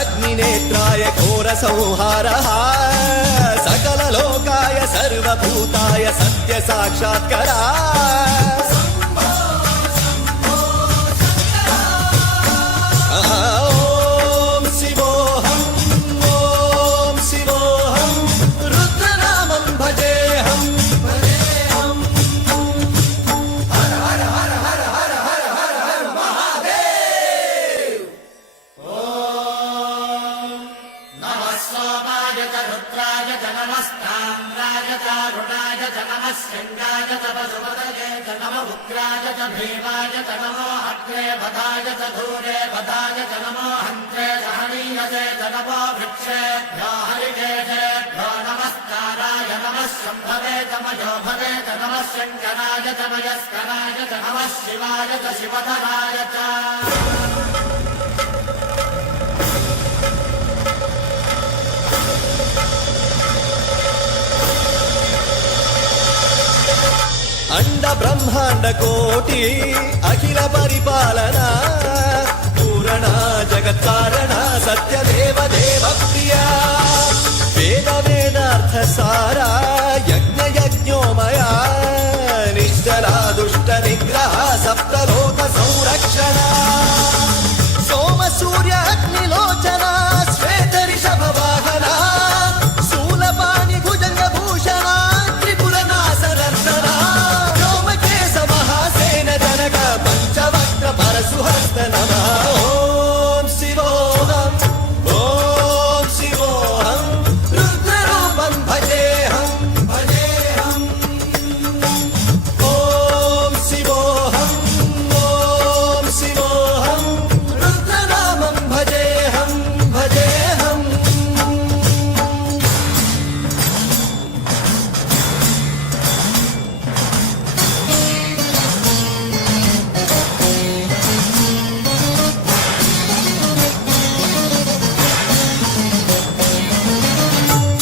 अग्निनेत्राय घोरसंहारः सकललोकाय सर्वभूताय सत्यसाक्षात्करा शृंगाय च पशुपतये च नमो उग्राय च भीमाय च नमो अग्रे भदाय च धूरे भदाय च नमो हन्त्रे च हनीयसे च नमो वृक्षेभ्यो हरिकेशेभ्यो नमस्काराय नमः शम्भवे च मयोभवे च नमः शङ्कराय च मयस्कराय च नमः शिवाय च शिवधराय च अंड ब्रह्मांड कोटि अखिल परिपालना पूरणा जगत्कारणा सत्य देव देव प्रिया वेद वेदार्थ सार